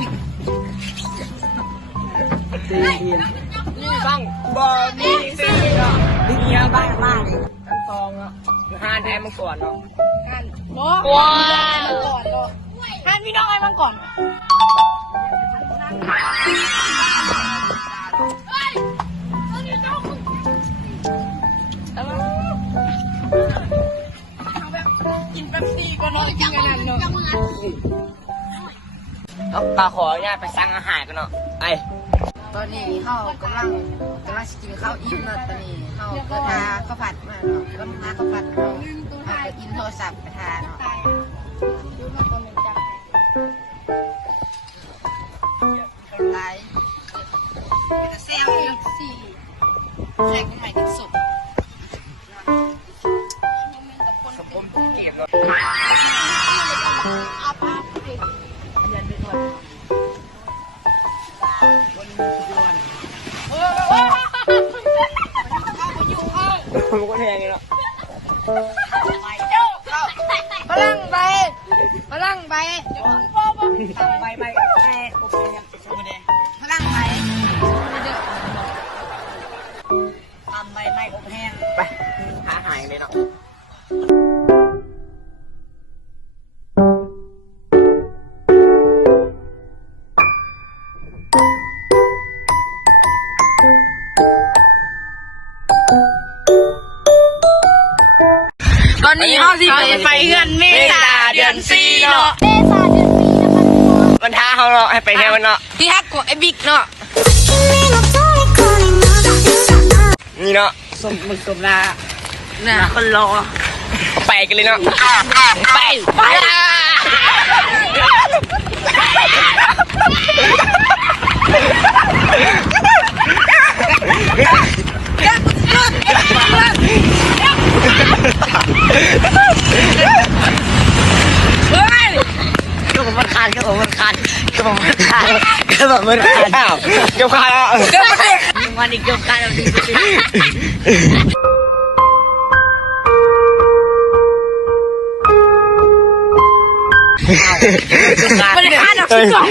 นี่บ้างบ่มีสิเนาะนี่บ้างมากเลยทองเนาะห้านแท้มังกรเนาะห้านว้าวก่อนเนาะห้านพี่น้องไอ้มังก่อนกินแป๊บซี่ก็น้อยกินกันนั่นเนาะเอาปลาขออนุญาตไปสั่งอาหารกันเนาะไอตอนนี้เขากำลังกินข้าวอิ่มเนาะตอนนี้เขาก็ทาข้าวผัดมาเนาะก็มาข้าวผัดเขาก็กินโทรศัพท์ไปทานเนาะไลฟ์เสียงสี่แข่งใหม่ที่สุดมันก็แทงเนาะพลังใบพลังใบใบโอเคพลังใบทำใบไม้อบแห้งไปหาอาหารเลยเนาะตอนนี้เขาสิไปเฮือนเมษาเดือน4เนาะมันท้าเขาเนาะให้ไปแค่มันเนาะที่ฮักของไอ้บิ๊กเนาะนี่เนาะสมนาน่ะคนรอไปกันเลยเนาะไปก็ผมมันคานอ้าวเก็บคานวันนี้เกี่ยวกันแล้วไม่ได้คาดหรอกสิก่อน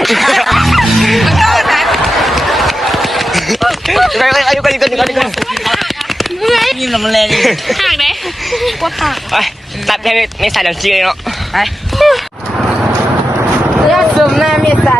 ไปอยู่กันยิ้มแล้วมันแรงห่างไหนกว่าห่างไปตัดให้ไม่ใส่เดือน4เลยเนาะไปเลือดสมหน้าเมษา